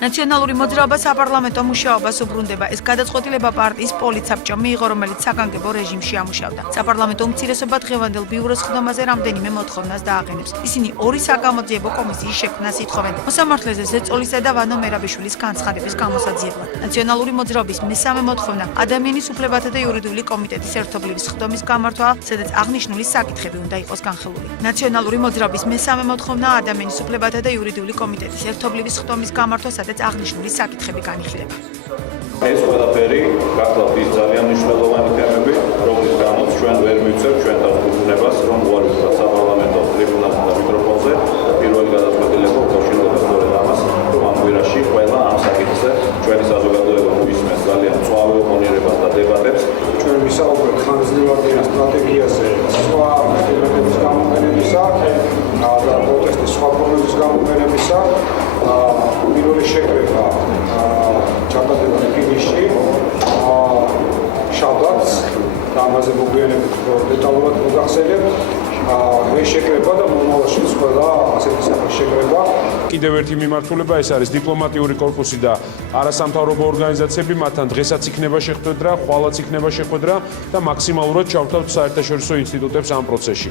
ნაციონალური მოძრაობა საპარლამენტო მუშაობას უბრუნდება. ეს გადაწყვეტილება პარტიის პოლიცსაბჭომ მიიღო, რომელიც საგანგებო რეჟიმში ამუშავდა. საპარლამენტო უმცირესობა დღევანდელ ბიუროს ხდომაზე რამდენიმე მოთხოვნას დააყენებს. ისინი ორი საგამოძიებო კომისიის შექმნას ითხოვენ. მოსამართლეზე ზეწოლისა და ვანო მერაბიშვილის განცხადების გამოსაძიებლად. ნაციონალური მოძრაობის მესამე მოთხოვნა ადამიანის უფლებათა და იურიდიული კომიტეტის ერთობლივი სხდომის გამართვა, სადაც აღნიშნული საკითხები უნდა იყოს განხილული. ნაციონალური მოძრაობის მესამე მოთხოვნა ადამიანის უფლებათა და იურიდიული კომიტეტის ერთობლივი სხდომის გამართვა, სადაც აღნიშნული საკითხები განიხილება. ეს ყველაფერი გახლავთ ის ძალიან მნიშვნელოვანი თემები, რომლის გამოც ჩვენ ვერ მივცევთ ჩვენ დაუბრუნებას, რომ უარყოფილად საპარლამენტო ტრიბუნალზე და მიკროფონზე პირველი გადაწყვეტილება უკავშირდება სწორედ ამას, რომ ამ კვირაში ყველა ამ საკითხზე ჩვენი საზოგადოება მოისმენს ძალიან მწვავე ოპონირებას და დებატებს. ჩვენ ვისაუბრებთ ხანგრძლივადიან სტრატეგიაზე, სხვა მეთოდების გამოყენებისა და პროტესტის სხვა ფორმების გამოყენებისა. პირველი შეკრება ჩატარდება ფინიშში შაბათს და ამაზე მოგვიანებით დეტალურად მოგახსენებთ. ეს შეკრება და მომავალში ყველა ასეთი სახის შეკრება. კიდევ ერთი მიმართულება ეს არის დიპლომატიური კორპუსი და არასამთავრობო ორგანიზაციები, მათთან დღესაც იქნება შეხვედრა, ხვალაც იქნება შეხვედრა და მაქსიმალურად ჩავთავთ საერთაშორისო ინსტიტუტებს ამ პროცესში.